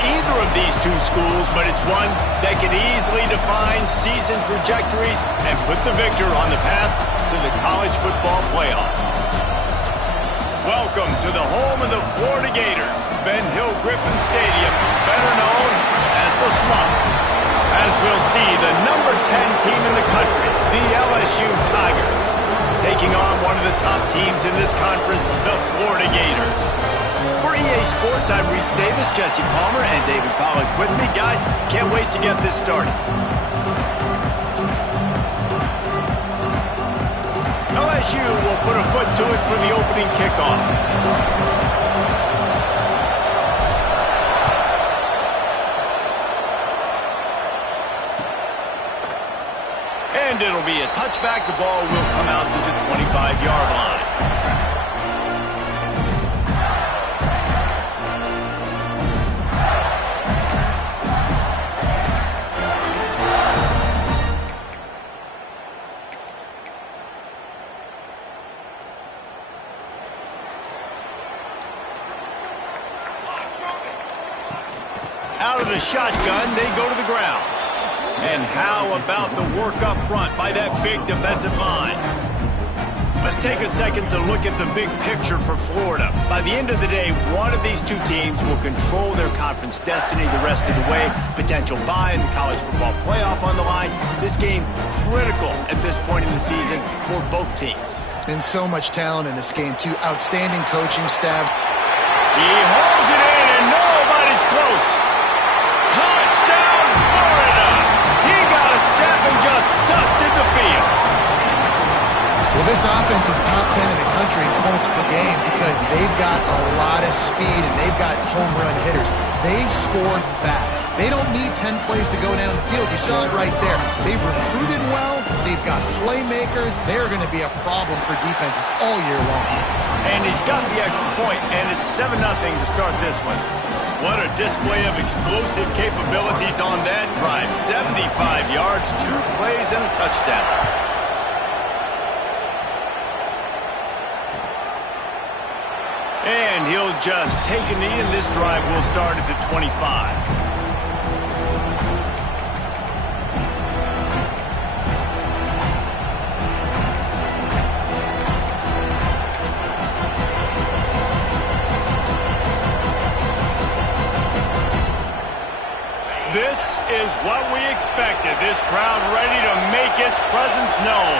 either of these two schools, but it's one that can easily define season trajectories and put the victor on the path to the college football playoff. Welcome to the home of the Florida Gators, Ben Hill Griffin Stadium, better known as the Swamp. As we'll see, the number 10 team in the country, the LSU Tigers, taking on one of the top teams in this conference, the Florida Gators. For EA Sports, I'm Reese Davis, Jesse Palmer, and David Pollack with me. Guys, can't wait to get this started. LSU will put a foot to it for the opening kickoff. And it'll be a touchback. The ball will come out to the 25-yard line. Out of the shotgun, they go to the ground. And how about the work up front by that big defensive line? Let's take a second to look at the big picture for Florida. By the end of the day, one of these two teams will control their conference destiny the rest of the way. Potential bye in the college football playoff on the line. This game critical at this point in the season for both teams. And so much talent in this game, too. Outstanding coaching staff. He holds it in, and nobody's close. Touchdown, Florida! He got a step and just dusted the field. Well, this offense is top 10 in the country in points per game because they've got a lot of speed and they've got home run hitters. They score fast. They don't need 10 plays to go down the field. You saw it right there. They've recruited well. They've got playmakers. They're going to be a problem for defenses all year long. And he's got the extra point, and it's 7-0 to start this one. What a display of explosive capabilities on that drive. 75 yards, 2 plays, and a touchdown. And he'll just take a knee, and this drive will start at the 25. This is what we expected. This crowd ready to make its presence known.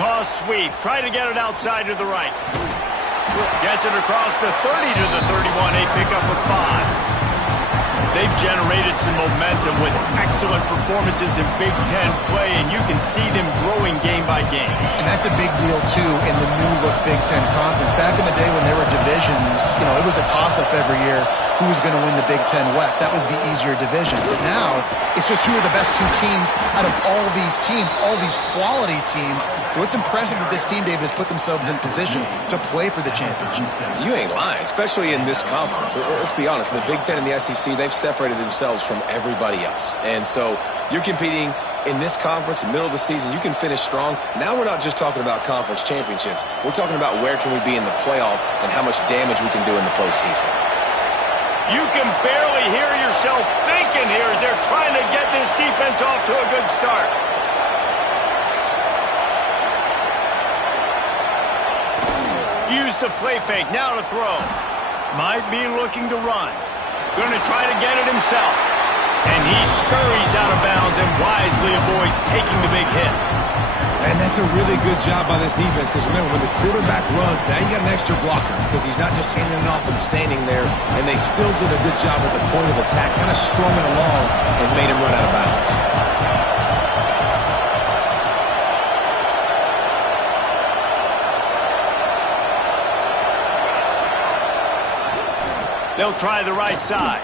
Toss sweep. Try to get it outside to the right. Gets it across the 30 to the 31. A pickup of 5. They've generated some momentum with excellent performances in Big Ten play, and you can see them growing game by game. And that's a big deal, too, in the new-look Big Ten Conference. Back in the day when there were divisions, it was a toss-up every year who was going to win the Big Ten West. That was the easier division. But now, it's just who are the best 2 teams out of all these teams, all these quality teams. So it's impressive that this team, David, has put themselves in position to play for the championship. You ain't lying, especially in this conference. Let's be honest, the Big Ten and the SEC, they've separated themselves from everybody else. And so you're competing in this conference, in the middle of the season. You can finish strong. Now we're not just talking about conference championships. We're talking about where can we be in the playoff and how much damage we can do in the postseason. You can barely hear yourself thinking here as they're trying to get this defense off to a good start. Use the play fake, now to throw. Might be looking to run. Going to try to get it himself. And he scurries out of bounds and wisely avoids taking the big hit. And that's a really good job by this defense because remember, when the quarterback runs, now you got an extra blocker because he's not just handing it off and standing there. And they still did a good job at the point of attack, kind of strung it along and made him run out of bounds. They'll try the right side.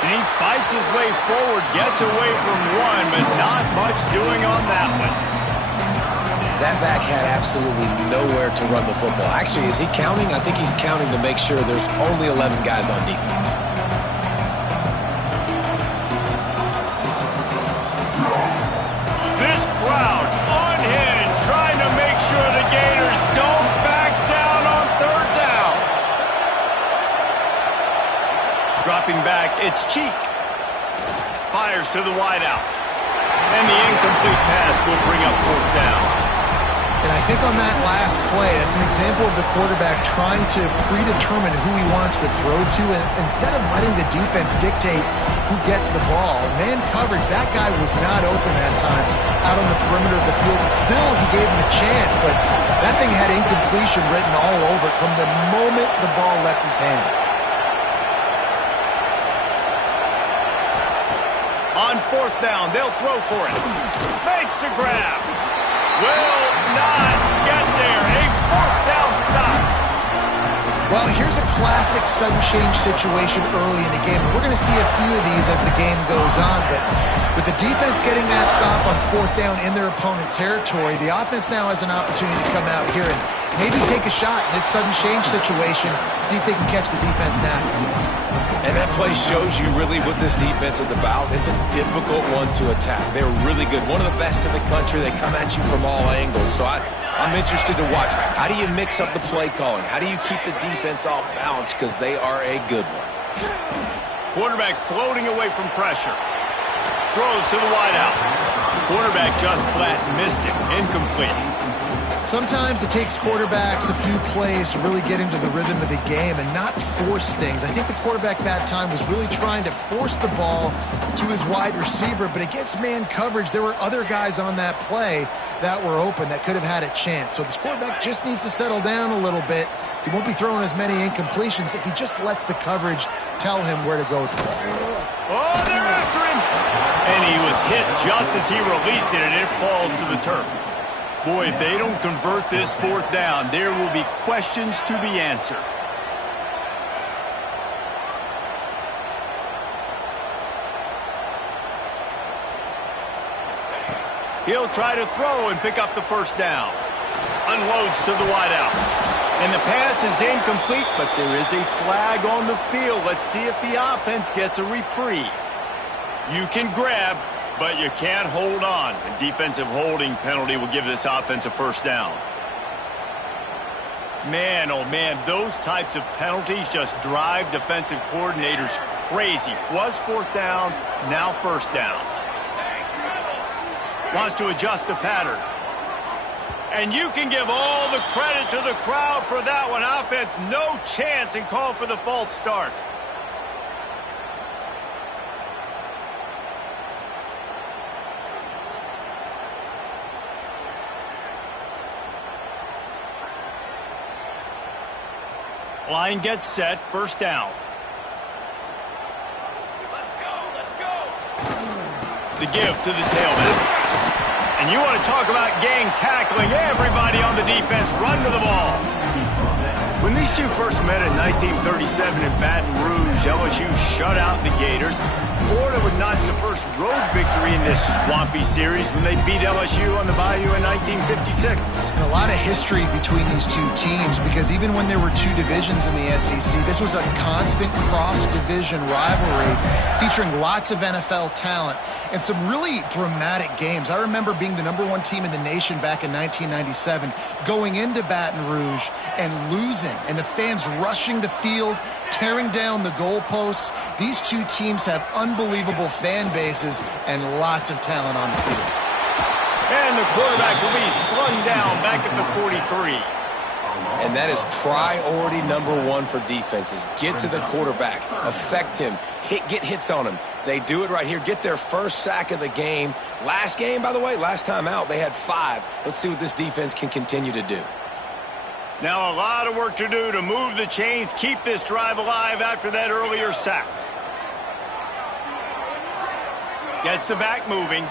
And he fights his way forward, gets away from one, but not much doing on that one. That back had absolutely nowhere to run the football. Actually, is he counting? I think he's counting to make sure there's only 11 guys on defense. This crowd unhinged, trying to make sure the Gators don't back down on 3rd down. Dropping back, it's Cheek. Fires to the wideout. And the incomplete pass will bring up 4th down. And I think on that last play, it's an example of the quarterback trying to predetermine who he wants to throw to, and instead of letting the defense dictate who gets the ball. Man coverage, that guy was not open that time out on the perimeter of the field. Still, he gave him a chance, but that thing had incompletion written all over it from the moment the ball left his hand. On 4th down, they'll throw for it. Makes the grab. Will not get there. A 4th down stop. Well, here's a classic sudden change situation early in the game. We're going to see a few of these as the game goes on, but with the defense getting that stop on 4th down in their opponent territory, the offense now has an opportunity to come out here and maybe take a shot in this sudden change situation, see if they can catch the defense now. And that play shows you really what this defense is about. It's a difficult one to attack. They're really good. One of the best in the country. They come at you from all angles. So I'm interested to watch. How do you mix up the play calling? How do you keep the defense off balance? Because they are a good one. Quarterback floating away from pressure. Throws to the wideout. Quarterback just flat missed it. Incomplete. Sometimes it takes quarterbacks a few plays to really get into the rhythm of the game and not force things. I think the quarterback that time was really trying to force the ball to his wide receiver, but against man coverage, there were other guys on that play that were open that could have had a chance. So this quarterback just needs to settle down a little bit. He won't be throwing as many incompletions if he just lets the coverage tell him where to go with the ball. Oh, they're after him! And he was hit just as he released it, and it falls to the turf. Boy, if they don't convert this 4th down, there will be questions to be answered. He'll try to throw and pick up the 1st down. Unloads to the wideout. And the pass is incomplete, but there is a flag on the field. Let's see if the offense gets a reprieve. You can grab, but you can't hold on. A defensive holding penalty will give this offense a 1st down. Man, oh man, those types of penalties just drive defensive coordinators crazy. Was 4th down, now 1st down. Wants to adjust the pattern. And you can give all the credit to the crowd for that one. Offense, no chance, and call for the false start. Line gets set, 1st down. Let's go. The give to the tailback. And you want to talk about gang tackling, everybody on the defense run to the ball. When these two first met in 1937 in Baton Rouge, LSU shut out the Gators. Florida would notch the first road victory in this swampy series when they beat LSU on the Bayou in 1956. And a lot of history between these two teams because even when there were two divisions in the SEC, this was a constant cross-division rivalry featuring lots of NFL talent and some really dramatic games. I remember being the #1 team in the nation back in 1997, going into Baton Rouge and losing, and the fans rushing the field, tearing down the goalposts. These two teams have unbelievable fan bases and lots of talent on the field. And the quarterback will be slung down back at the 43. And that is priority #1 for defenses. Get to the quarterback, affect him, get hits on him. They do it right here. Get their first sack of the game. Last game, by the way, last time out, they had 5. Let's see what this defense can continue to do. Now a lot of work to do to move the chains, keep this drive alive after that earlier sack. Gets the back moving.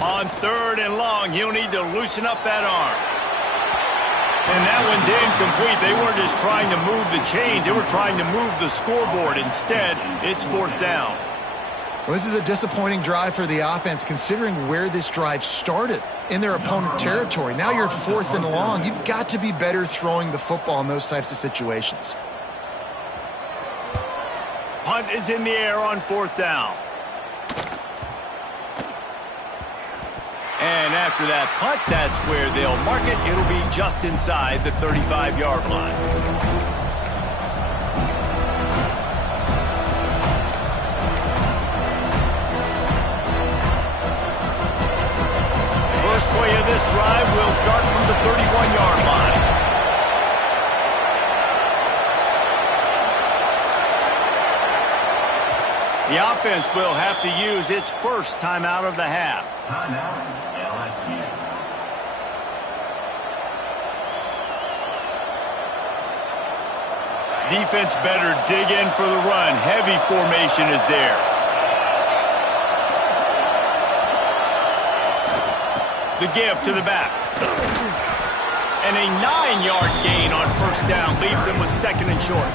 On 3rd and long, he'll need to loosen up that arm. And that one's incomplete. They weren't just trying to move the chains. They were trying to move the scoreboard. Instead, it's 4th down. Well, this is a disappointing drive for the offense considering where this drive started in their opponent territory. Now you're 4th and long. You've got to be better throwing the football in those types of situations. Punt is in the air on 4th down. And after that punt, that's where they'll mark it. It'll be just inside the 35-yard line. First play of this drive will start from the 31-yard line. The offense will have to use its first timeout of the half. Timeout, LSU. Defense better dig in for the run. Heavy formation is there. The give to the back. And a 9-yard gain on first down leaves them with second and short.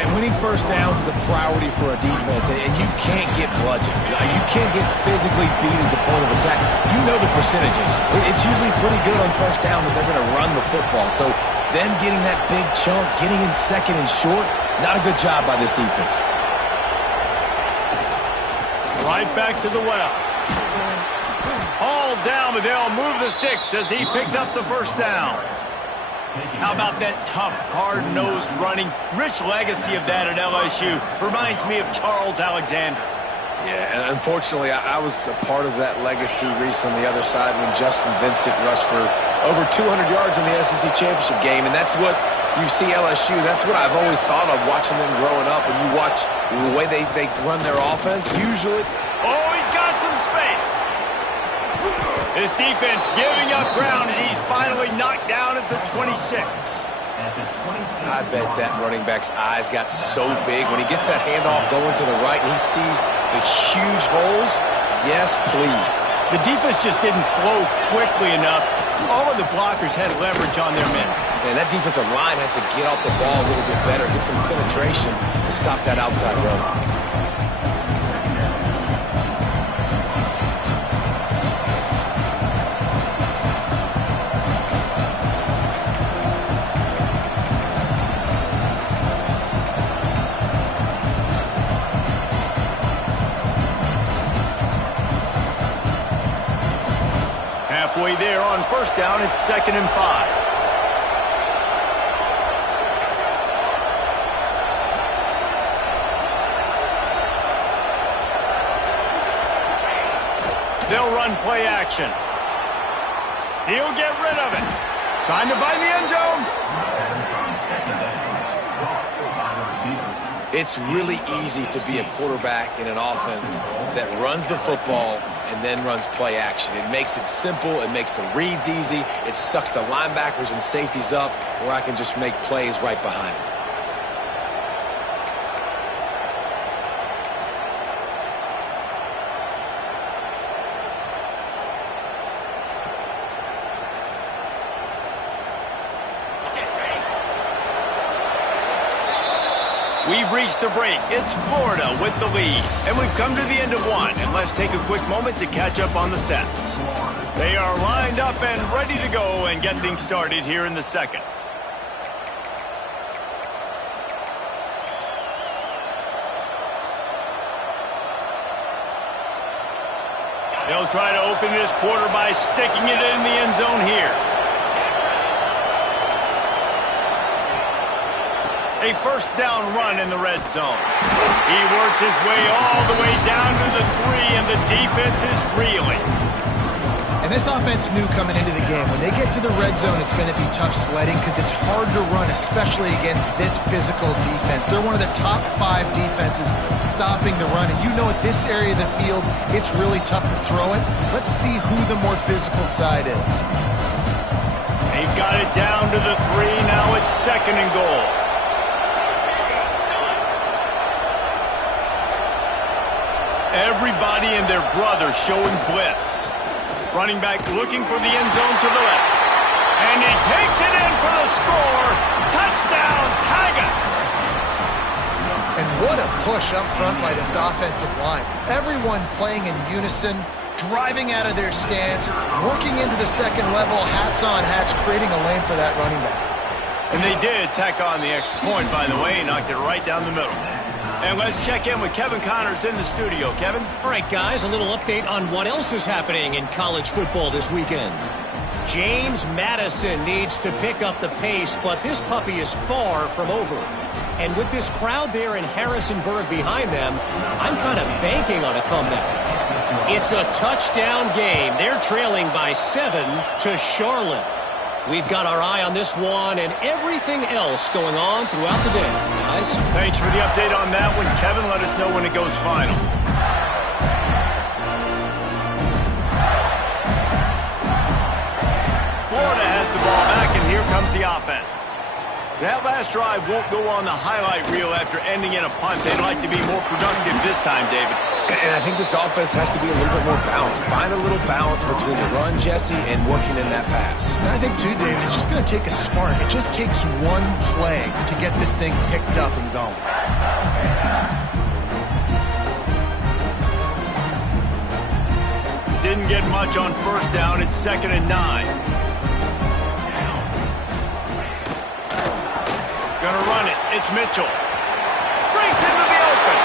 And winning first downs is a priority for a defense, and you can't get bludgeoned. You can't get physically beat at the point of attack. You know the percentages. It's usually pretty good on first down that they're going to run the football. So them getting that big chunk, getting in second and short, not a good job by this defense. Right back to the well. All down, but they'll move the sticks as he picks up the first down. How about that tough, hard-nosed running? Rich legacy of that at LSU. Reminds me of Charles Alexander. Yeah, and unfortunately, I was a part of that legacy, Reese, on the other side when Justin Vincent rushed for over 200 yards in the SEC Championship game, and that's what you see LSU. That's what I've always thought of watching them growing up, and you watch the way they run their offense, usually. Oh, he's got some space. His defense giving up ground as he's finally knocked down at the 26. I bet that running back's eyes got so big when he gets that handoff going to the right and he sees the huge holes. Yes, please. The defense just didn't flow quickly enough. All of the blockers had leverage on their men. And that defensive line has to get off the ball a little bit better, get some penetration to stop that outside run. Halfway there on first down, it's 2nd and 5. They'll run play action. He'll get rid of it. Trying to find the end zone. It's really easy to be a quarterback in an offense that runs the football and then runs play action. It makes it simple. It makes the reads easy. It sucks the linebackers and safeties up where I can just make plays right behind them. We've reached the break. It's Florida with the lead. And we've come to the end of one. And let's take a quick moment to catch up on the stats. They are lined up and ready to go and get things started here in the second. They'll try to open this quarter by sticking it in the end zone here. A first down run in the red zone. He works his way all the way down to the 3, and the defense is reeling. And this offense knew coming into the game, when they get to the red zone, it's going to be tough sledding because it's hard to run, especially against this physical defense. They're one of the top 5 defenses stopping the run. And you know at this area of the field, it's really tough to throw it. Let's see who the more physical side is. They've got it down to the 3. Now it's 2nd and goal. Everybody and their brother showing blitz. Running back looking for the end zone to the left. And he takes it in for the score. Touchdown, Tigers! And what a push up front by this offensive line. Everyone playing in unison, driving out of their stance, working into the second level, hats on hats, creating a lane for that running back. And they did tack on the extra point, by the way, knocked it right down the middle. And let's check in with Kevin Connors in the studio. Kevin? All right, guys, a little update on what else is happening in college football this weekend. James Madison needs to pick up the pace, but this puppy is far from over. And with this crowd there in Harrisonburg behind them, I'm kind of banking on a comeback. It's a touchdown game. They're trailing by 7 to Charlotte. We've got our eye on this one and everything else going on throughout the day, guys. Thanks for the update on that one, Kevin. Let us know when it goes final. Florida has the ball back, and here comes the offense. That last drive won't go on the highlight reel after ending in a punt. They'd like to be more productive this time, David. And I think this offense has to be a little bit more balanced. Find a little balance between the run, Jesse, and working in that pass. And I think, too, David, it's just going to take a spark. It just takes one play to get this thing picked up and going. Didn't get much on first down. It's 2nd and 9. Gonna run it. It's Mitchell. Breaks into the open.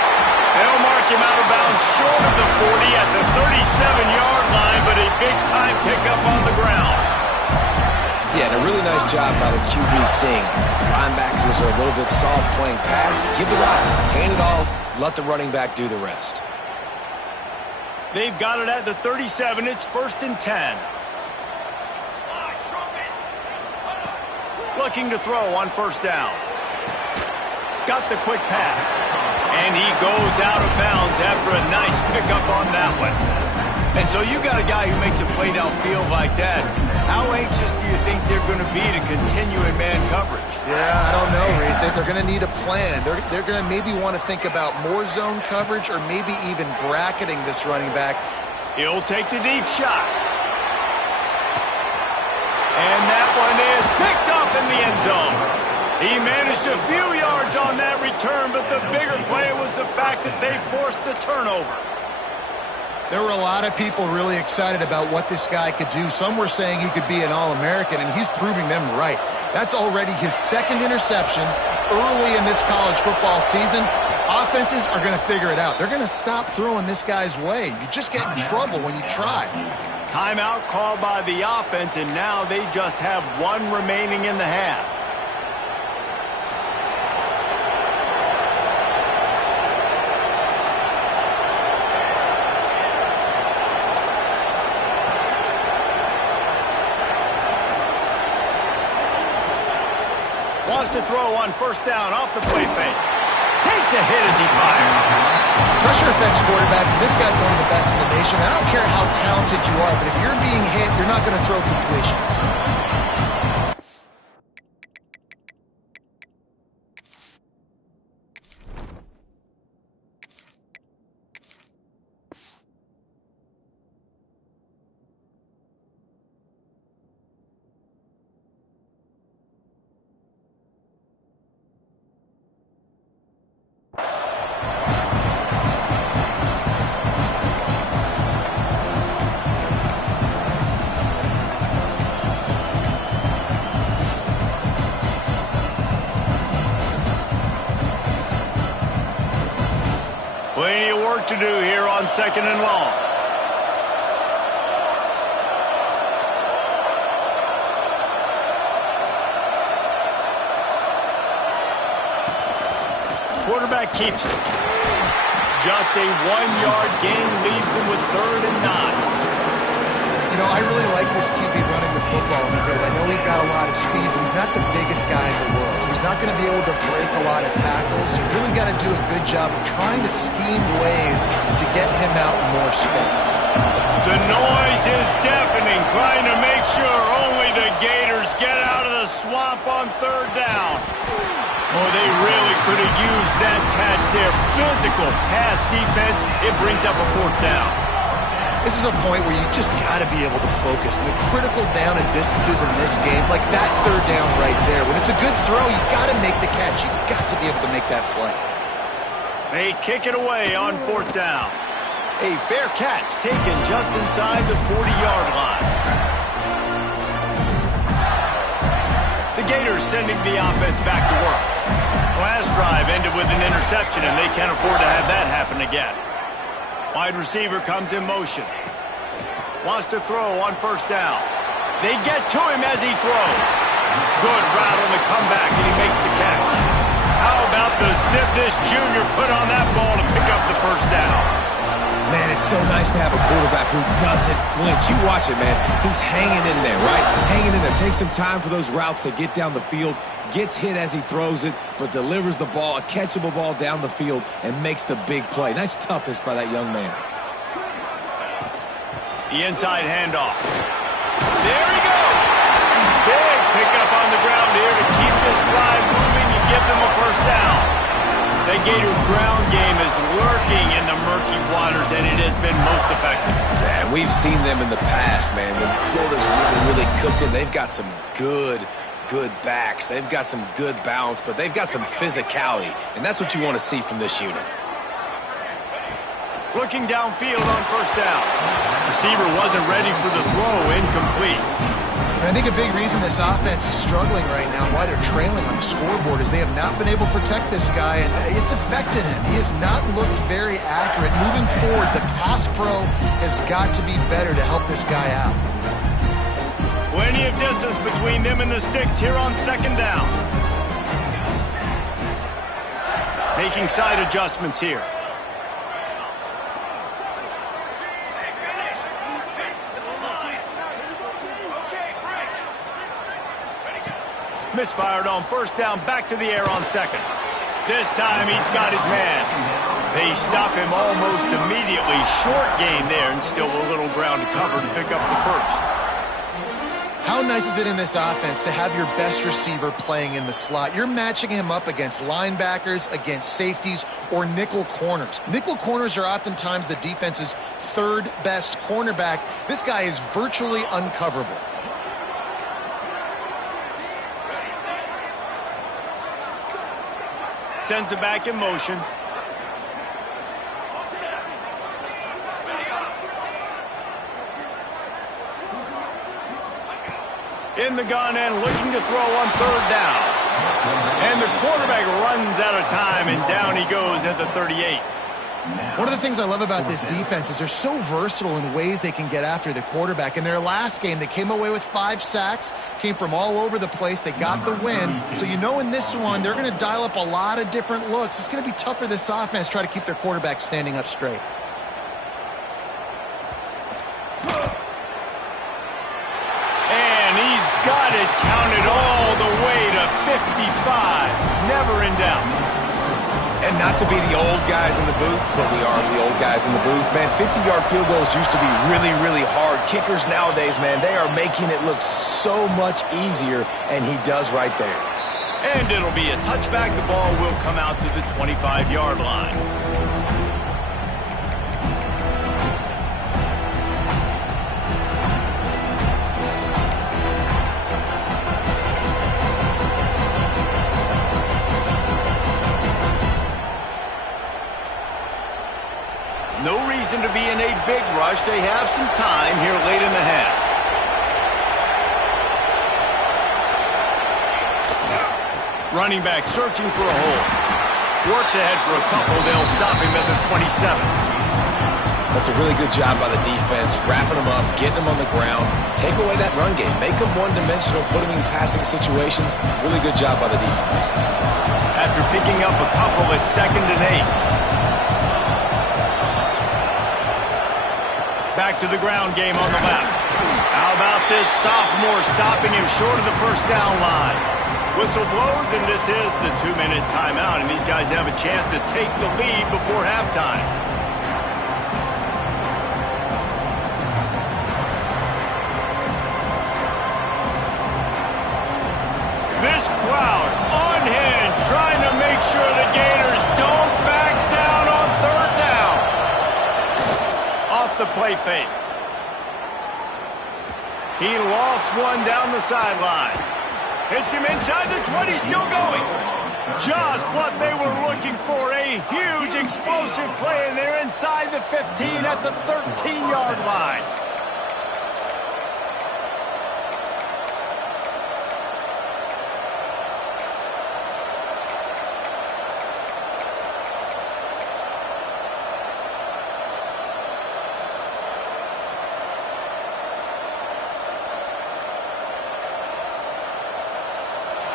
They'll mark him out of bounds short of the 40 at the 37-yard line, but a big-time pickup on the ground. Yeah, and a really nice job by the QB seeing linebackers are a little bit soft playing pass. Give the rock, hand it off, let the running back do the rest. They've got it at the 37. It's 1st and 10. Looking to throw on first down. Got the quick pass. And he goes out of bounds after a nice pickup on that one. And so you got a guy who makes a play downfield like that. How anxious do you think they're going to be to continue in man coverage? Yeah, I don't know, Reese. They're going to need a plan. They're going to maybe want to think about more zone coverage or maybe even bracketing this running back. He'll take the deep shot. And that one is picked off in the end zone. He managed a few yards on that return, but the bigger play was the fact that they forced the turnover. There were a lot of people really excited about what this guy could do. Some were saying he could be an All-American, and he's proving them right. That's already his 2nd interception early in this college football season. Offenses are going to figure it out. They're going to stop throwing this guy's way. You just get in trouble when you try. Timeout called by the offense, and now they just have 1 remaining in the half. Wants to throw on first down off the play fake. Takes a hit as he fires. Pressure affects quarterbacks, and this guy's one of the best in the nation. I don't care how talented you are, but if you're being hit, you're not going to throw completions. Plenty of work to do here on 2nd and long. Quarterback keeps it. Just a 1-yard gain leaves them with 3rd and 9. You know, I really like this QB running the football because I know he's got a lot of speed, but he's not the biggest guy in the world. So he's not going to be able to break a lot of tackles. You really got to do a good job of trying to scheme ways to get him out in more space. The noise is deafening, trying to make sure only the Gators get out of the swamp on 3rd down. Oh, they really could have used that catch there. Physical pass defense. It brings up a 4th down. This is a point where you just got to be able to focus. And the critical down and distances in this game, like that 3rd down right there, when it's a good throw, you got to make the catch. You got to be able to make that play. They kick it away on 4th down. A fair catch taken just inside the 40-yard line. The Gators sending the offense back to work. Last drive ended with an interception, and they can't afford to have that happen again. Wide receiver comes in motion. Wants to throw on first down. They get to him as he throws. Good route on the comeback, and he makes the catch. How about the zip this junior put on that ball to pick up the first down? Man, it's so nice to have a quarterback who doesn't flinch. You watch it, man. He's hanging in there, right? Hanging in there. Takes some time for those routes to get down the field. Gets hit as he throws it, but delivers the ball, a catchable ball down the field, and makes the big play. Nice toughness by that young man. The inside handoff. There he goes. Big pickup on the ground here to keep this drive moving and give them a first down. The Gator ground game is lurking in the murky waters, and it has been most effective. And we've seen them in the past, man. When Florida's really cooking, they've got some good backs. They've got some good balance, but they've got some physicality, and that's what you want to see from this unit. Looking downfield on first down. Receiver wasn't ready for the throw, incomplete. And I think a big reason this offense is struggling right now, why they're trailing on the scoreboard, is they have not been able to protect this guy, and it's affected him. He has not looked very accurate. Moving forward, the pass pro has got to be better to help this guy out. Plenty of distance between them and the sticks here on second down. Making side adjustments here. Misfired on first down, back to the air on second. This time he's got his man. They stop him almost immediately. Short gain there, and still a little ground to cover to pick up the first. How nice is it in this offense to have your best receiver playing in the slot? You're matching him up against linebackers, against safeties, or nickel corners. Nickel corners are oftentimes the defense's third best cornerback. This guy is virtually uncoverable. Sends it back in motion. In the gun and looking to throw on third down. And the quarterback runs out of time, and down he goes at the 38. One of the things I love about this defense is they're so versatile in the ways they can get after the quarterback. In their last game, they came away with 5 sacks, came from all over the place. They got the win. So you know in this one, they're going to dial up a lot of different looks. It's going to be tough for this offense to try to keep their quarterback standing up straight. And he's got it counted all the way to 55. Never in doubt. And not to be the old guys in the booth, but we are the old guys in the booth. Man, 50-yard field goals used to be really hard. Kickers nowadays, man, they are making it look so much easier, and he does right there. And it'll be a touchback. The ball will come out to the 25-yard line. No reason to be in a big rush. They have some time here late in the half. Running back searching for a hole. Works ahead for a couple. They'll stop him at the 27. That's a really good job by the defense, wrapping them up, getting them on the ground, take away that run game, make them one-dimensional, put them in passing situations. Really good job by the defense. After picking up a couple at 2nd and 8. Back to the ground game on the left. How about this sophomore stopping him short of the first down line? Whistle blows, and this is the 2-minute timeout, and these guys have a chance to take the lead before halftime. This crowd unhinged, trying to make sure the Gators don't back down on third down. Off the play fake. He lofts one down the sideline. Hits him inside the 20, still going. Just what they were looking for, a huge explosive play, and they're inside the 15 at the 13-yard line.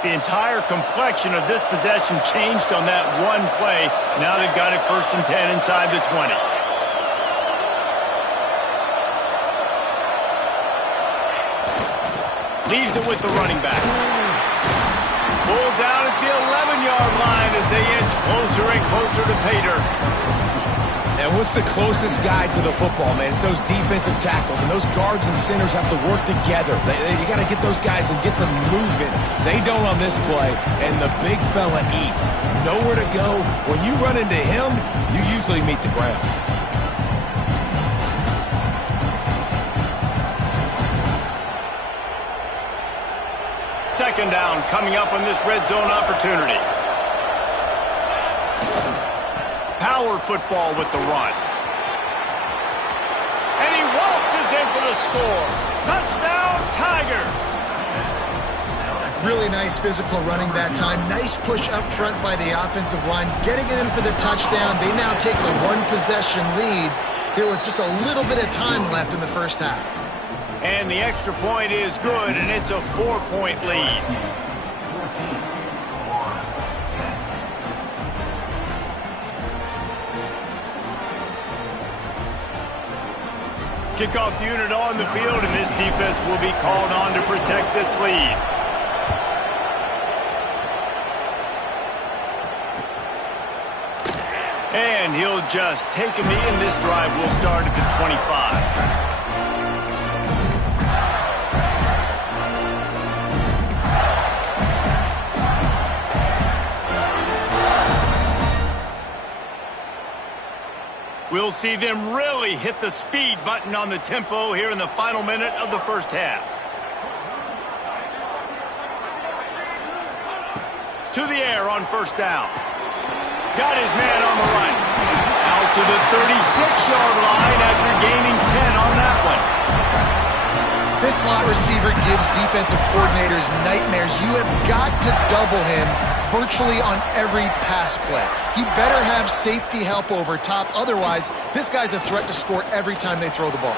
The entire complexion of this possession changed on that one play. Now they've got it 1st and 10 inside the 20. Leaves it with the running back. Pulled down at the 11-yard line as they inch closer and closer to pay dirt. And what's the closest guy to the football, man? It's those defensive tackles, and those guards and centers have to work together. You got to get those guys and get some movement. They don't on this play, and the big fella eats. Nowhere to go. When you run into him, you usually meet the ground. Second down coming up on this red zone opportunity. Power football with the run. And he waltzes in for the score. Touchdown, Tigers. Really nice physical running that time. Nice push up front by the offensive line. Getting it in for the touchdown. They now take the one-possession lead here with just a little bit of time left in the first half. And the extra point is good, and it's a 4-point lead. Kickoff unit on the field, and this defense will be called on to protect this lead. And he'll just take a knee, and this drive will start at the 25. We'll see them really hit the speed button on the tempo here in the final minute of the first half. To the air on first down. Got his man on the right. Out to the 36-yard line after gaining 10 on that one. This slot receiver gives defensive coordinators nightmares. You have got to double him virtually on every pass play. He better have safety help over top. Otherwise, this guy's a threat to score every time they throw the ball.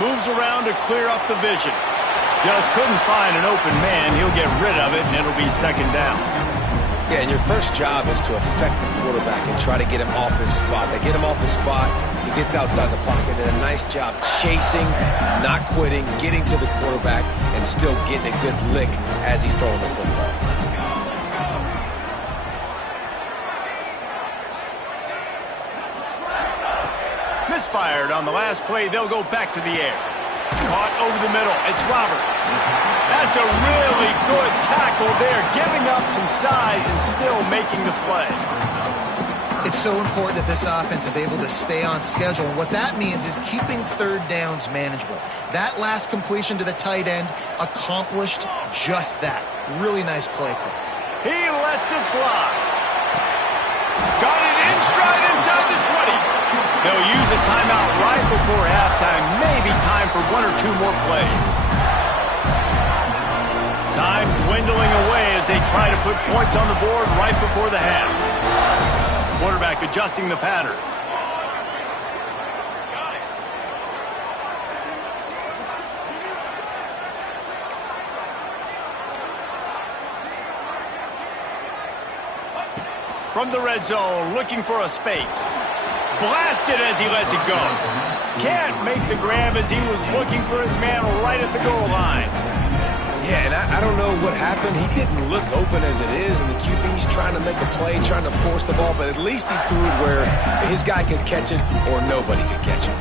Moves around to clear up the vision. Just couldn't find an open man. He'll get rid of it, and it'll be second down. Yeah, and your first job is to affect the quarterback and try to get him off his spot. They get him off his spot, he gets outside the pocket, and a nice job chasing, not quitting, getting to the quarterback, and still getting a good lick as he's throwing the football. Misfired on the last play. They'll go back to the air. Caught over the middle. It's Roberts. That's a really good tackle there, giving up some size and still making the play. It's so important that this offense is able to stay on schedule. And what that means is keeping third downs manageable. That last completion to the tight end accomplished just that. Really nice play call. He lets it fly. Got it in stride inside the 20. They'll use a timeout right before halftime. Maybe time for one or two more plays. Time dwindling away as they try to put points on the board right before the half. Quarterback adjusting the pattern. From the red zone, looking for a space. Blasted as he lets it go. Can't make the grab as he was looking for his man right at the goal line. Yeah, and I don't know what happened. He didn't look open as it is, and the QB's trying to make a play, trying to force the ball, but at least he threw it where his guy could catch it or nobody could catch it.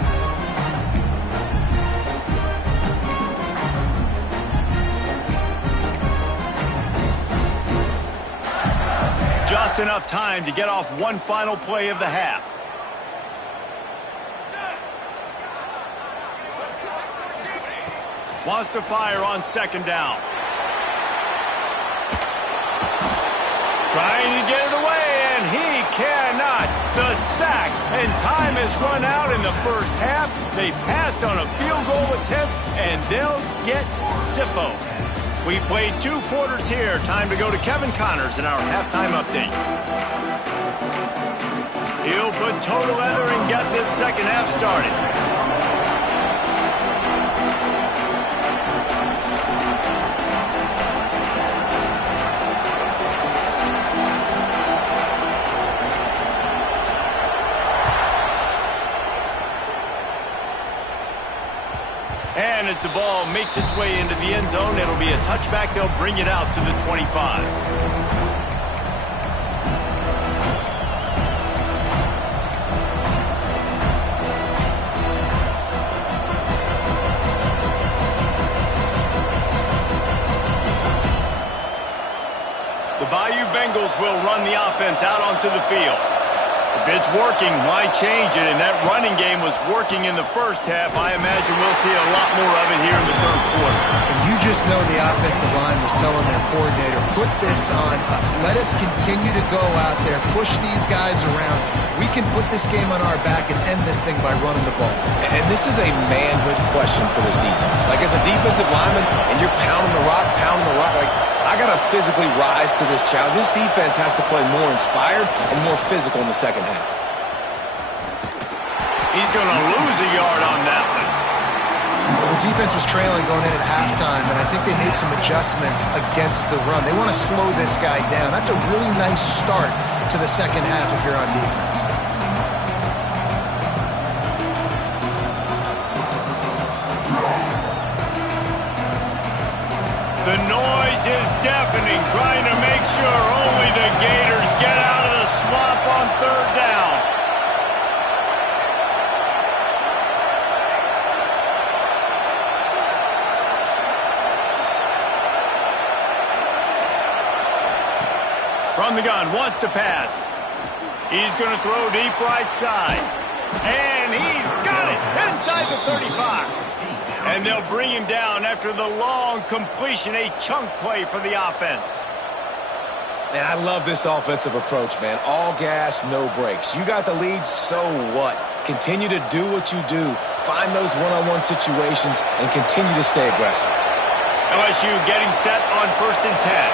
Just enough time to get off one final play of the half. Wants to fire on second down. Trying to get it away, and he cannot. The sack, and time has run out in the first half. They passed on a field goal attempt, and they'll get Sifo. We played 2 quarters here. Time to go to Kevin Connors in our halftime update. He'll put toe to leather and get this second half started. as the ball makes its way into the end zone. It'll be a touchback. They'll bring it out to the 25. The Bayou Bengals will run the offense out onto the field. If it's working, why change it? And that running game was working in the first half. I imagine we'll see a lot more of it here in the third quarter. And you just know the offensive line was telling their coordinator, put this on us. Let us continue to go out there, push these guys around. We can put this game on our back and end this thing by running the ball. And this is a manhood question for this defense. Like, as a defensive lineman, and you're pounding the rock, like, I got to physically rise to this challenge. This defense has to play more inspired and more physical in the second half. He's going to lose a yard on that one. Well, the defense was trailing going in at halftime, and I think they made some adjustments against the run. They want to slow this guy down. That's a really nice start to the second half if you're on defense. The noise is deafening, trying to make sure only the Gators get out of the swamp on third down. From the gun, wants to pass. He's going to throw deep right side. And he's got it inside the 35. And they'll bring him down after the long completion, a chunk play for the offense. And I love this offensive approach, man. All gas, no brakes. You got the lead, so what? Continue to do what you do. Find those one-on-one situations and continue to stay aggressive. LSU getting set on 1st and 10.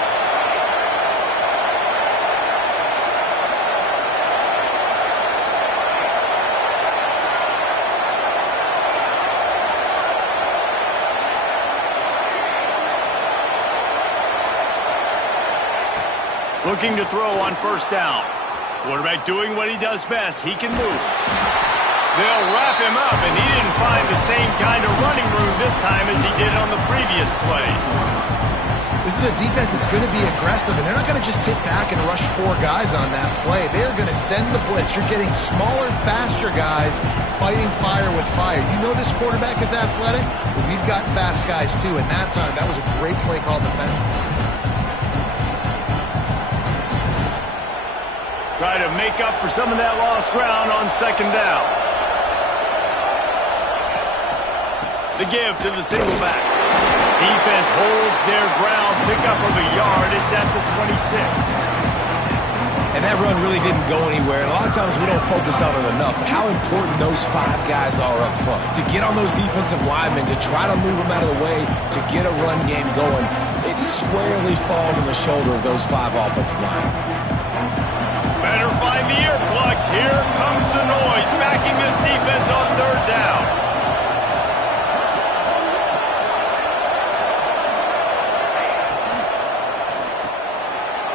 Looking to throw on 1st down. Quarterback doing what he does best. He can move. They'll wrap him up, and he didn't find the same kind of running room this time as he did on the previous play. This is a defense that's going to be aggressive, and they're not going to just sit back and rush 4 guys on that play. They're going to send the blitz. You're getting smaller, faster guys fighting fire with fire. You know this quarterback is athletic, but we've got fast guys too. And that time, that was a great play call defensively. Try to make up for some of that lost ground on 2nd down. The give to the single back. Defense holds their ground, pickup of a yard. It's at the 26. And that run really didn't go anywhere. And a lot of times we don't focus on it enough. But how important those 5 guys are up front. To get on those defensive linemen, to try to move them out of the way, to get a run game going, it squarely falls on the shoulder of those 5 offensive linemen. Better find the earplugs. Here comes the noise, backing this defense on 3rd down.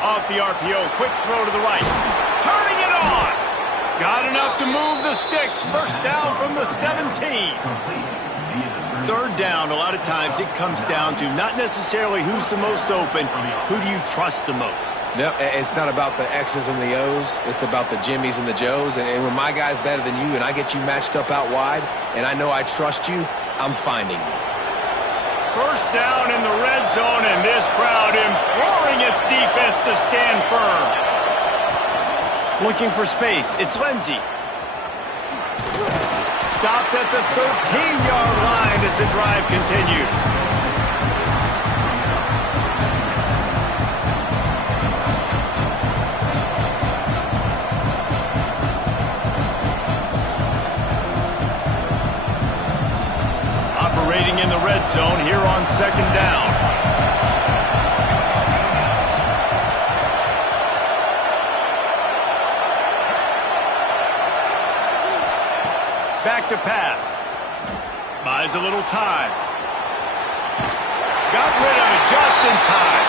Off the RPO, quick throw to the right. Turning it on. Got enough to move the sticks. 1st down from the 17. 3rd down, a lot of times it comes down to not necessarily who's the most open, who do you trust the most? Yep, it's not about the X's and the O's. It's about the Jimmys and the Joes. And when my guy's better than you and I get you matched up out wide and I know I trust you, I'm finding you. 1st down in the red zone, and this crowd imploring its defense to stand firm. Looking for space. It's Lindsey. Stopped at the 13-yard line as the drive continues. Operating in the red zone here on 2nd down. Back to pass. Buys a little time. Got rid of it just in time.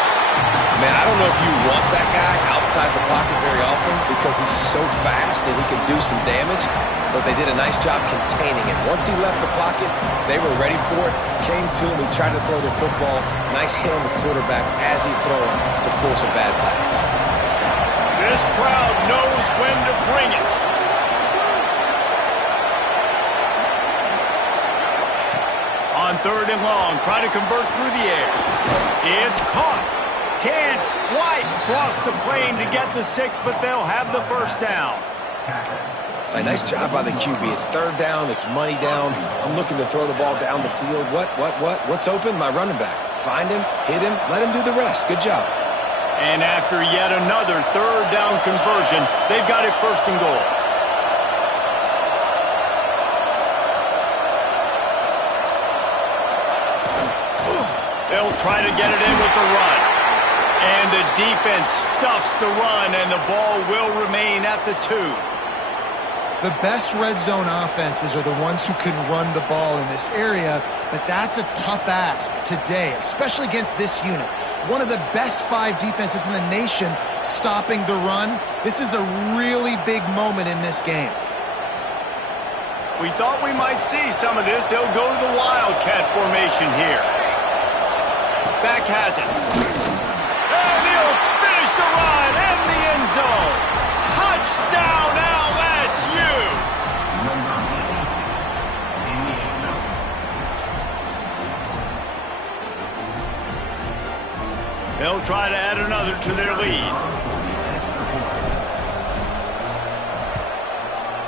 Man, I don't know if you want that guy outside the pocket very often because he's so fast and he can do some damage, but they did a nice job containing it. Once he left the pocket, they were ready for it, came to him, he tried to throw the football. Nice hit on the quarterback as he's throwing to force a bad pass. This crowd knows when to bring it. On 3rd and long, try to convert through the air. It's caught. Can't quite cross the plane to get the 6, but they'll have the first down. A nice job by the QB. It's 3rd down. It's money down. I'm looking to throw the ball down the field. What's open? My running back. Find him, hit him, let him do the rest. Good job. And after yet another 3rd down conversion, they've got it 1st and goal. They'll try to get it in with the run. And the defense stuffs the run, and the ball will remain at the 2. The best red zone offenses are the ones who can run the ball in this area, but that's a tough ask today, especially against this unit. One of the best 5 defenses in the nation stopping the run. This is a really big moment in this game. We thought we might see some of this. They'll go to the Wildcat formation here. Back has it. And he'll finish the run in the end zone. Touchdown, LSU! Number 86 in the end zone. They'll try to add another to their lead.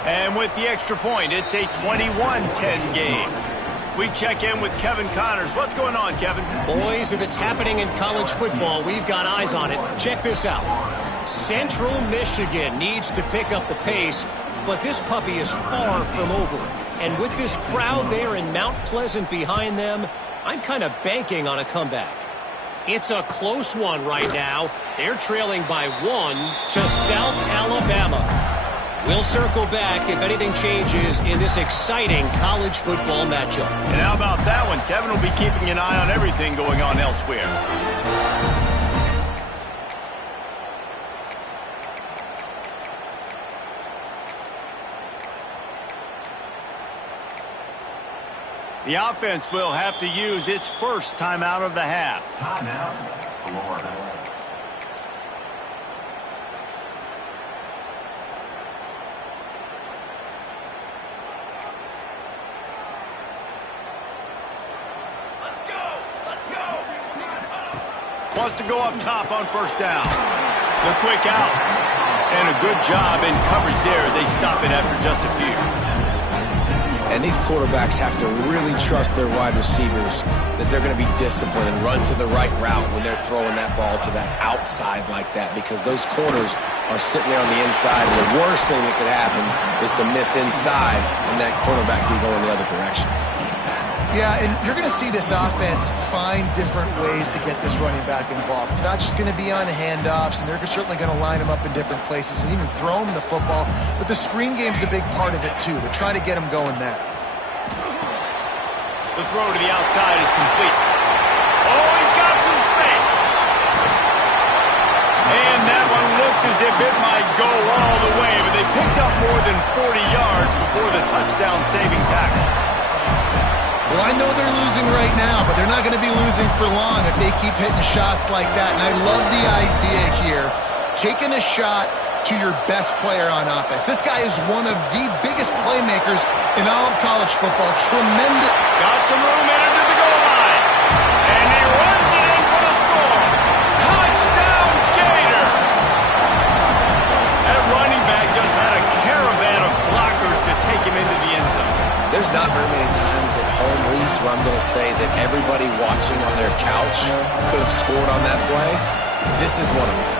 And with the extra point, it's a 21-10 game. We check in with Kevin Connors. What's going on, Kevin? Boys, if it's happening in college football, we've got eyes on it. Check this out. Central Michigan needs to pick up the pace, but this puppy is far from over. And with this crowd there in Mount Pleasant behind them, I'm kind of banking on a comeback. It's a close one right now. They're trailing by 1 to South Alabama. We'll circle back if anything changes in this exciting college football matchup. And how about that one? Kevin will be keeping an eye on everything going on elsewhere. The offense will have to use its first timeout of the half. Timeout, Florida. Wants to go up top on 1st down. The quick out. And a good job in coverage there as they stop it after just a few. And these quarterbacks have to really trust their wide receivers that they're going to be disciplined and run to the right route when they're throwing that ball to that outside like that, because those corners are sitting there on the inside. And the worst thing that could happen is to miss inside and that quarterback be going the other direction. Yeah, and you're going to see this offense find different ways to get this running back involved. It's not just going to be on handoffs, and they're certainly going to line him up in different places and even throw him the football. But the screen game's a big part of it, too. They're trying to get him going there. The throw to the outside is complete. Oh, he's got some space. And that one looked as if it might go all the way, but they picked up more than 40 yards before the touchdown-saving tackle. Well, I know they're losing right now, but they're not going to be losing for long if they keep hitting shots like that. And I love the idea here, taking a shot to your best player on offense. This guy is one of the biggest playmakers in all of college football. Tremendous. Got some room into the goal line. And he runs it in for the score. Touchdown, Gator. That running back just had a caravan of blockers to take him into the end zone. There's not very many times at home, Reese, where I'm going to say that everybody watching on their couch could have scored on that play. This is one of them.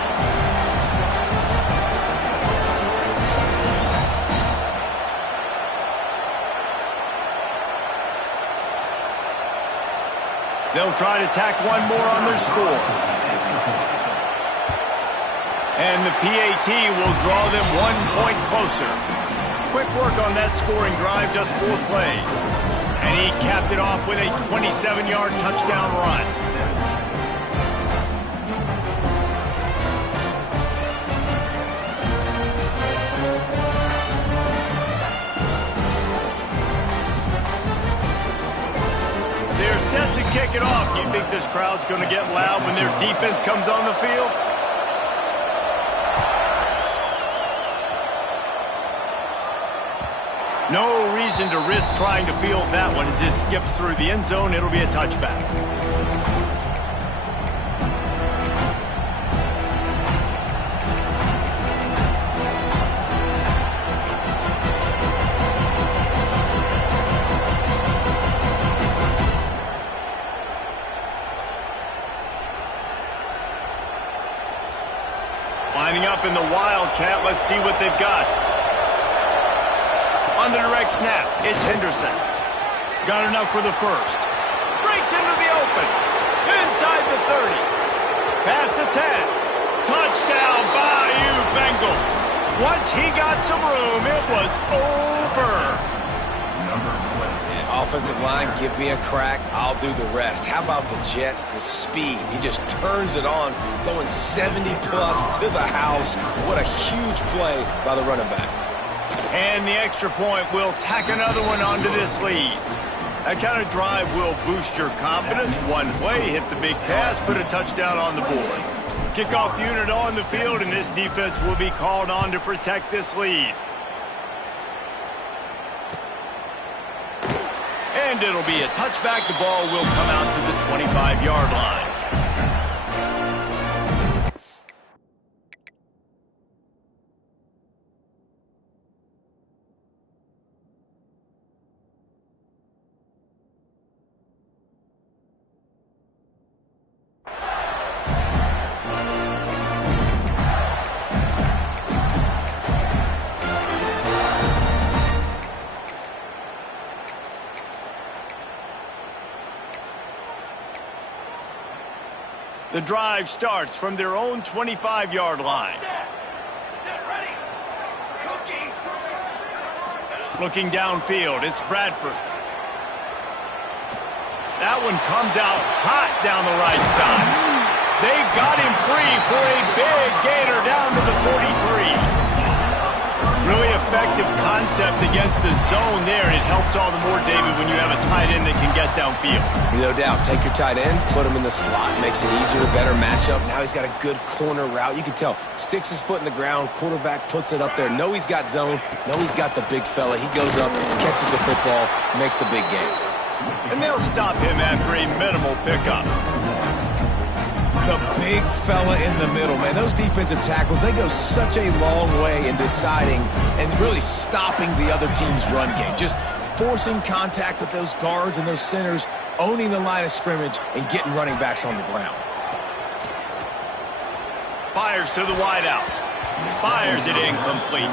They'll try to tack one more on their score. And the PAT will draw them 1 point closer. Quick work on that scoring drive, just 4 plays. And he capped it off with a 27-yard touchdown run. kick it off. Do you think this crowd's going to get loud when their defense comes on the field? No reason to risk trying to field that one as it skips through the end zone. It'll be a touchback. Lining up in the Wildcat. Let's see what they've got. On the direct snap, it's Henderson. Got enough for the first. Breaks into the open. Inside the 30. Past the 10. Touchdown, Bayou Bengals. Once he got some room, it was over. Yeah, offensive line, give me a crack. I'll do the rest. How about the Jets? The speed. He just turns it on, going 70-plus to the house. What a huge play by the running back. And the extra point will tack another one onto this lead. That kind of drive will boost your confidence. One play, hit the big pass, put a touchdown on the board. Kickoff unit on the field, and this defense will be called on to protect this lead. And it'll be a touchback. The ball will come out to the 25-yard line. The drive starts from their own 25-yard line. Looking downfield, it's Bradford. That one comes out hot down the right side. They got him free for a big gainer down to the 43. Really effective concept against the zone there. It helps all the more, David, when you have a tight end that can get downfield. No doubt. Take your tight end, put him in the slot, makes it easier, better matchup. Now he's got a good corner route. You can tell, sticks his foot in the ground, quarterback puts it up there. Know he's got zone, know he's got the big fella. He goes up, catches the football, makes the big game. And they'll stop him after a minimal pickup. The big fella in the middle, man. Those defensive tackles, they go such a long way in deciding and really stopping the other team's run game. Just forcing contact with those guards and those centers, owning the line of scrimmage, and getting running backs on the ground. Fires to the wideout. Fires it incomplete.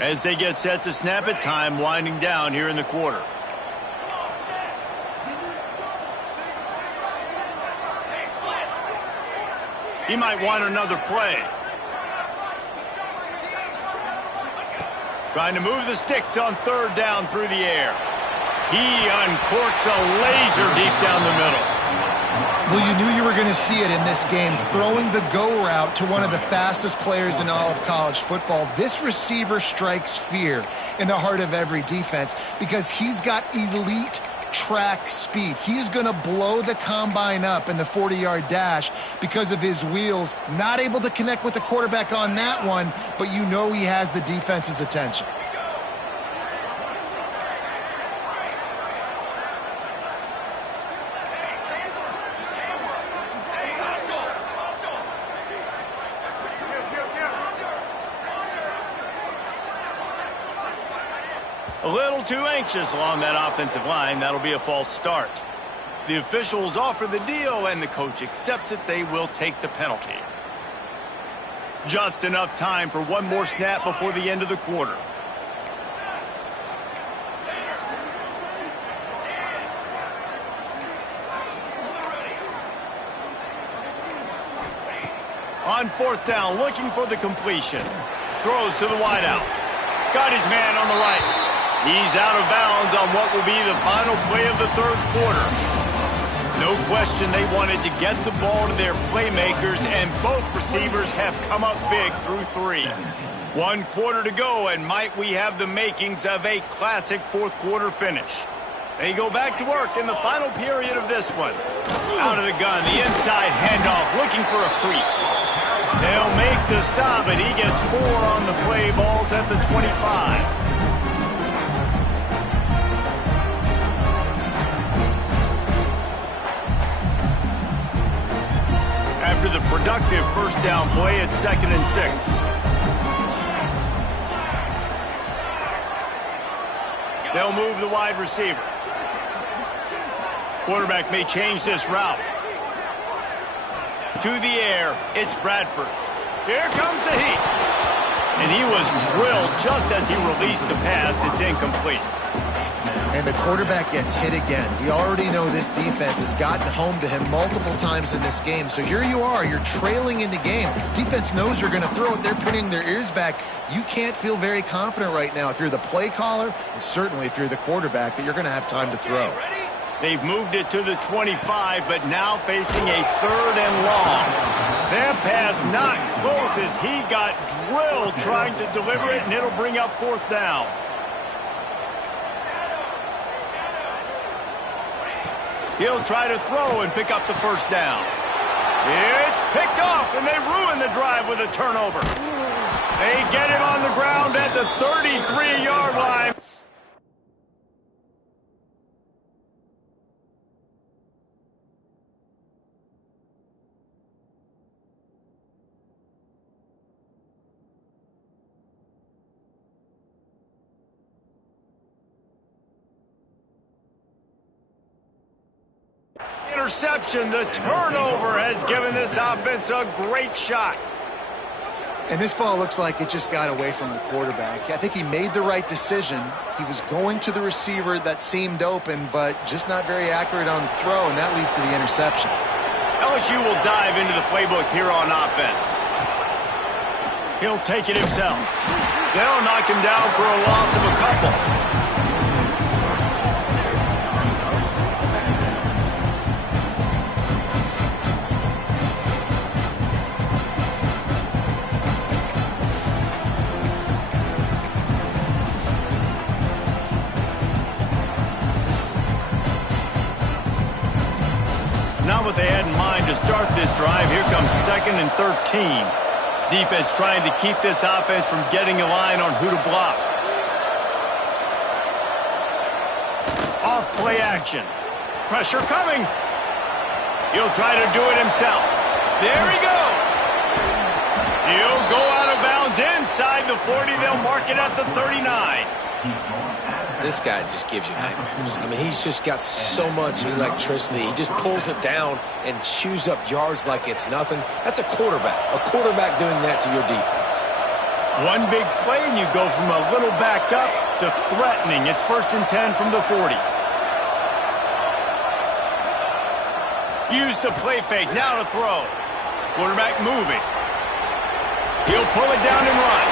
As they get set to snap it, time winding down here in the quarter. He might want another play. Trying to move the sticks on third down through the air. He uncorks a laser deep down the middle. Well, you knew you were going to see it in this game, throwing the go route to one of the fastest players in all of college football. This receiver strikes fear in the heart of every defense because he's got elite track speed. He's going to blow the combine up in the 40-yard dash because of his wheels. Not able to connect with the quarterback on that one, but you know he has the defense's attention. A little too anxious along that offensive line. That'll be a false start. The officials offer the deal, and the coach accepts it. They will take the penalty. Just enough time for one more snap before the end of the quarter. On fourth down, looking for the completion. Throws to the wideout. Got his man on the right. He's out of bounds on what will be the final play of the third quarter. No question they wanted to get the ball to their playmakers, and both receivers have come up big through 3. 1 quarter to go, and might we have the makings of a classic fourth quarter finish. They go back to work in the final period of this one. Out of the gun, the inside handoff, looking for a crease. They'll make the stop, and he gets 4 on the play. Ball's at the 25. After the productive first down play, it's 2nd and 6. They'll move the wide receiver. Quarterback may change this route. To the air, it's Bradford. Here comes the heat. And he was drilled just as he released the pass. It's incomplete. And the quarterback gets hit again. We already know this defense has gotten home to him multiple times in this game. So here you are, you're trailing in the game. Defense knows you're going to throw it. They're pinning their ears back. You can't feel very confident right now if you're the play caller, and certainly if you're the quarterback, that you're going to have time to throw. They've moved it to the 25, but now facing a 3rd and long. That pass not close as he got drilled trying to deliver it, and it'll bring up 4th down. He'll try to throw and pick up the first down. It's picked off, and they ruin the drive with a turnover. They get him on the ground at the 33-yard line. Interception. The turnover has given this offense a great shot. And this ball looks like it just got away from the quarterback. I think he made the right decision. He was going to the receiver that seemed open, but just not very accurate on the throw, and that leads to the interception. LSU will dive into the playbook here on offense. He'll take it himself. They'll knock him down for a loss of a couple. Not what they had in mind to start this drive. Here comes 2nd and 13. Defense trying to keep this offense from getting a line on who to block. Off play action. Pressure coming. He'll try to do it himself. There he goes. He'll go out of bounds inside the 40. They'll mark it at the 39. This guy just gives you nightmares. I mean, he's just got so much electricity. He just pulls it down and chews up yards like it's nothing. That's a quarterback. A quarterback doing that to your defense. One big play, and you go from a little backed up to threatening. It's 1st and 10 from the 40. Use the play fake. Now to throw. Quarterback moving. He'll pull it down and run.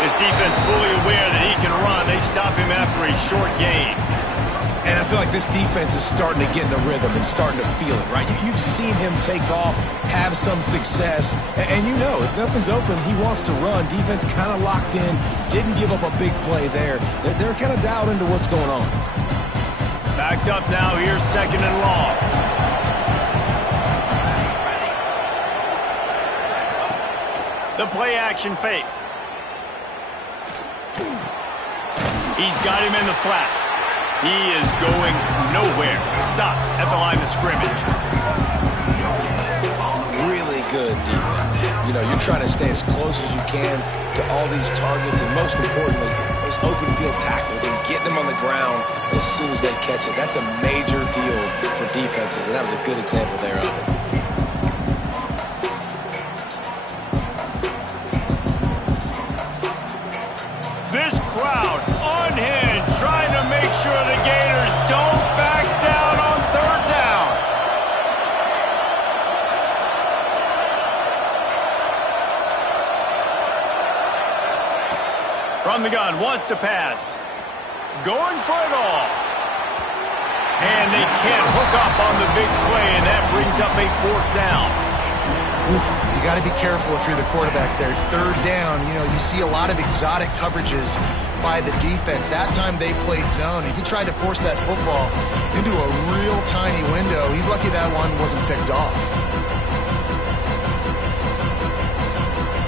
This defense fully aware that he can run. They stop him after a short gain. And I feel like this defense is starting to get in a rhythm and starting to feel it, right? You've seen him take off, have some success, and you know if nothing's open, he wants to run. Defense kind of locked in, didn't give up a big play there. They're kind of dialed into what's going on. Backed up now, here's 2nd and long. The play action fake. He's got him in the flat. He is going nowhere. Stop at the line of scrimmage. Really good defense. You know, you're trying to stay as close as you can to all these targets, and most importantly, those open field tackles and getting them on the ground as soon as they catch it. That's a major deal for defenses, and that was a good example there of it. This crowd unhinged, trying to make sure the Gators don't back down on 3rd down. From the gun, wants to pass. going for it all. And they can't hook up on the big play, and that brings up a 4th down. Oof, you got to be careful if you're the quarterback there. 3rd down, you see a lot of exotic coverages by the defense. That time they played zone, and he tried to force that football into a real tiny window. He's lucky that one wasn't picked off.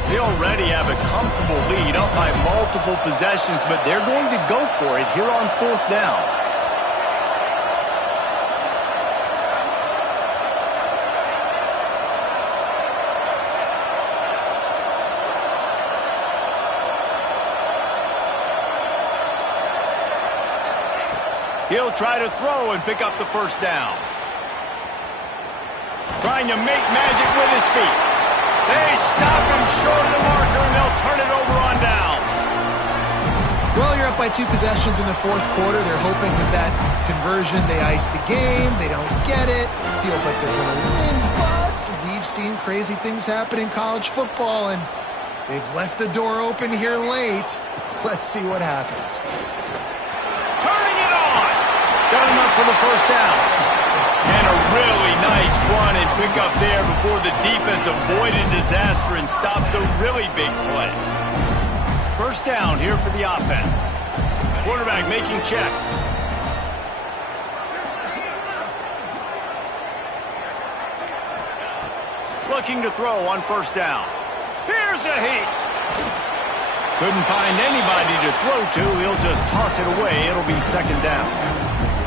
They already have a comfortable lead up by multiple possessions, but they're going to go for it here on 4th down. He'll try to throw and pick up the 1st down. Trying to make magic with his feet. They stop him short of the marker, and they'll turn it over on downs. Well, you're up by 2 possessions in the 4th quarter. They're hoping with that conversion they ice the game. They don't get it. Feels like they're going to win, but we've seen crazy things happen in college football, and they've left the door open here late. Let's see what happens. Turning it on. Got him up for the 1st down. And a really nice run and pick up there before the defense avoided disaster and stopped the really big play. 1st down here for the offense. Quarterback making checks. Looking to throw on 1st down. Here's a heat. Couldn't find anybody to throw to. He'll just toss it away. It'll be 2nd down.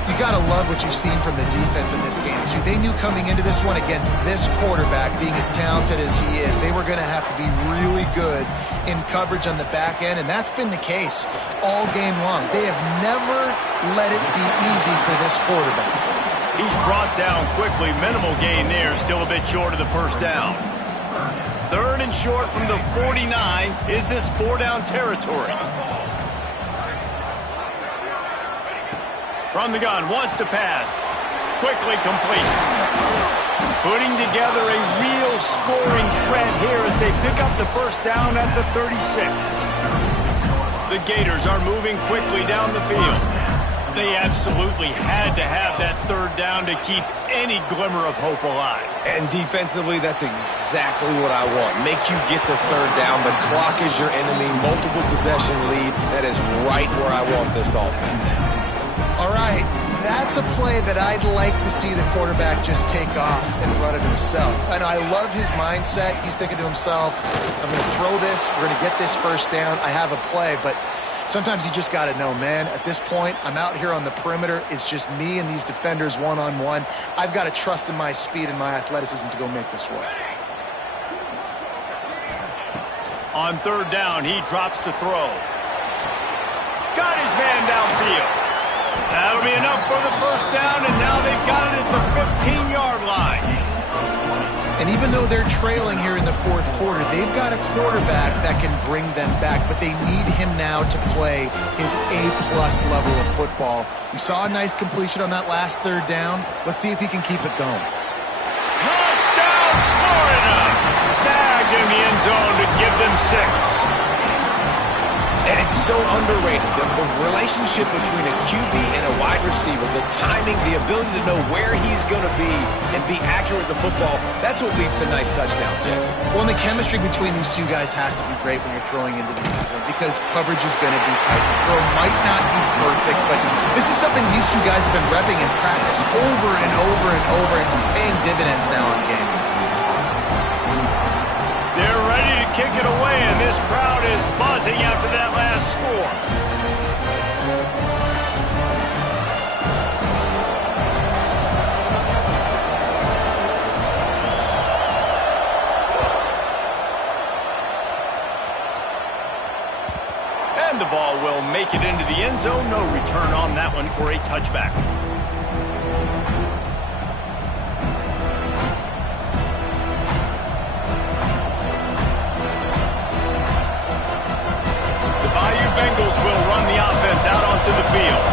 You got to love what you've seen from the defense in this game, too. They knew coming into this one against this quarterback, being as talented as he is, they were going to have to be really good in coverage on the back end, and that's been the case all game long. They have never let it be easy for this quarterback. He's brought down quickly. Minimal gain there, still a bit short of the 1st down. 3rd and short from the 49. Is this 4-down territory? From the gun, wants to pass. Quickly complete. Putting together a real scoring threat here as they pick up the 1st down at the 36. The Gators are moving quickly down the field. They absolutely had to have that 3rd down to keep any glimmer of hope alive. And defensively, that's exactly what I want. Make you get the 3rd down. The clock is your enemy. Multiple possession lead. That is right where I want this offense. All right, that's a play that I'd like to see the quarterback just take off and run it himself. And I love his mindset. He's thinking to himself, I'm going to throw this. We're going to get this 1st down. I have a play, but sometimes you just got to know, man, at this point, I'm out here on the perimeter. It's just me and these defenders one-on-one. I've got to trust in my speed and my athleticism to go make this work. On 3rd down, he drops to throw. Got his man downfield. That'll be enough for the 1st down, and now they've got it at the 15-yard line. And even though they're trailing here in the 4th quarter, they've got a quarterback that can bring them back, but they need him now to play his A-plus level of football. We saw a nice completion on that last 3rd down. Let's see if he can keep it going. Touchdown, Florida! Snagged in the end zone to give them 6. And it's so underrated. The relationship between a QB and a wide receiver, the timing, the ability to know where he's going to be and be accurate with the football, that's what leads to nice touchdowns, Jesse. Well, and the chemistry between these two guys has to be great when you're throwing into the end zone because coverage is going to be tight. The throw might not be perfect, but this is something these two guys have been repping in practice over and over and over, and it's paying dividends now in game. They're ready to kick it away, and this crowd is buzzing after that last score. And the ball will make it into the end zone. No return on that one for a touchback. Bengals will run the offense out onto the field.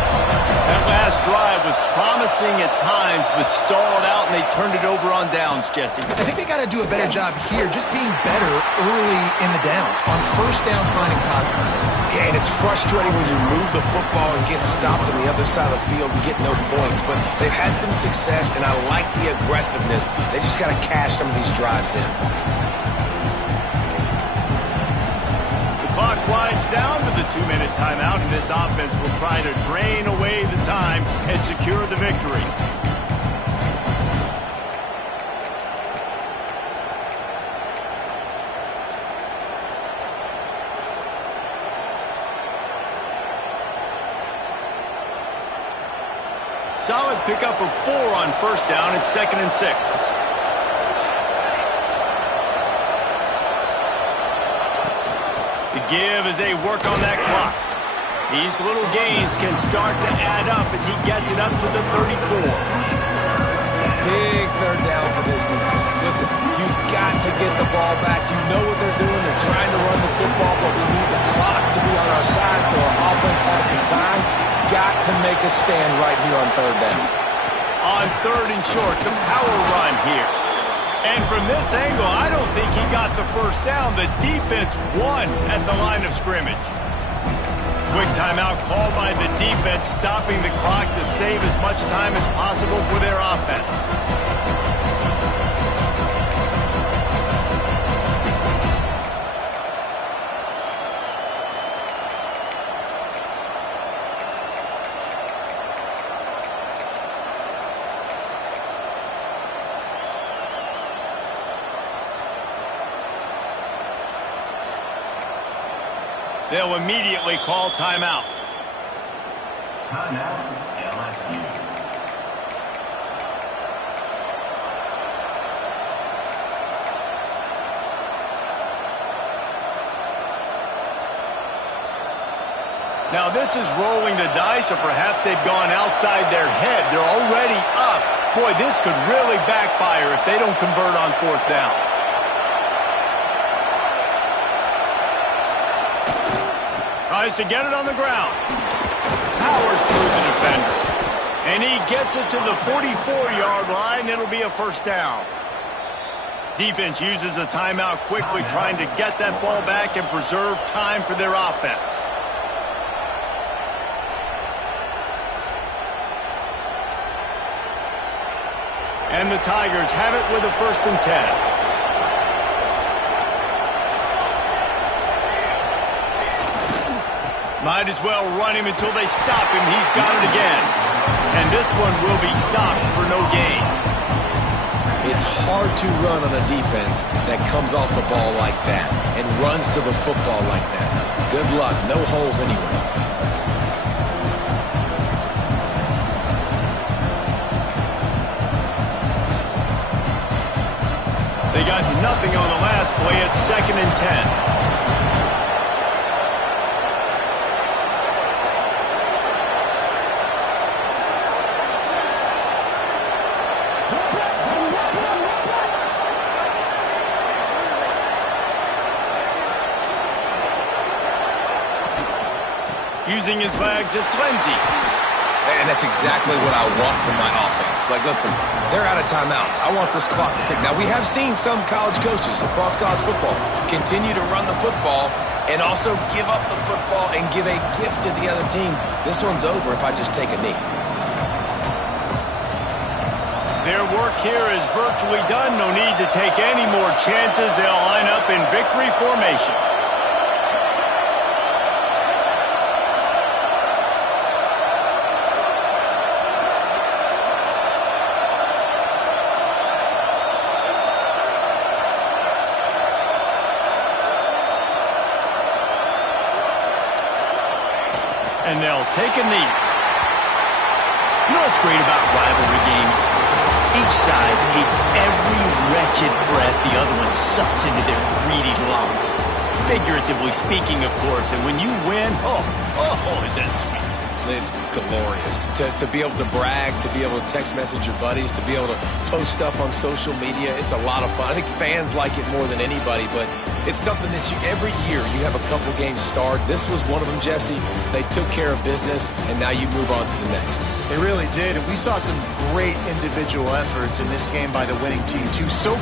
That last drive was promising at times, but stalled out, and they turned it over on downs, Jesse. I think they got to do a better job here, just being better early in the downs. On 1st down, finding positive plays. Yeah, and it's frustrating when you move the football and get stopped on the other side of the field and get no points. But they've had some success, and I like the aggressiveness. They just got to cash some of these drives in. The clock winds down to the 2-minute timeout, and this offense will try to drain away the time and secure the victory. Solid pickup of 4 on first down. It's 2nd and 6. The give as they work on that clock. These little gains can start to add up as he gets it up to the 34. Big third down for this defense. Listen, you've got to get the ball back. You know what they're doing. They're trying to run the football, but we need the clock to be on our side so our offense has some time. Got to make a stand right here on third down. On 3rd and short, the power run here. And from this angle, I don't think he got the first down. The defense won at the line of scrimmage. Quick timeout called by the defense, stopping the clock to save as much time as possible for their offense. They'll immediately call timeout. Timeout, LSU. Now this is rolling the dice, or perhaps they've gone outside their head. They're already up. Boy, this could really backfire if they don't convert on 4th down. Tries to get it on the ground. Powers through the defender. And he gets it to the 44-yard line. It'll be a first down. Defense uses a timeout quickly, trying to get that ball back and preserve time for their offense. And the Tigers have it with a 1st and 10. Might as well run him until they stop him. He's got it again. And this one will be stopped for no gain. It's hard to run on a defense that comes off the ball like that and runs to the football like that. Good luck. No holes anywhere. They got nothing on the last play. It's 2nd and 10. Using his legs, it's Lindsey. And that's exactly what I want from my offense. Like, listen, they're out of timeouts. I want this clock to tick. Now, we have seen some college coaches across college football continue to run the football and also give up the football and give a gift to the other team. This one's over if I just take a knee. Their work here is virtually done. No need to take any more chances. They'll line up in victory formation. And they'll take a knee. You know what's great about rivalry games? Each side hates every wretched breath the other one sucks into their greedy lungs. Figuratively speaking, of course. And when you win, oh, is that sweet. It's glorious. To be able to brag, to be able to text message your buddies, to be able to post stuff on social media, it's a lot of fun. I think fans like it more than anybody, but it's something that every year you have a couple games start. This was one of them, Jesse. They took care of business, and now you move on to the next. They really did, and we saw some great individual efforts in this game by the winning team, too. So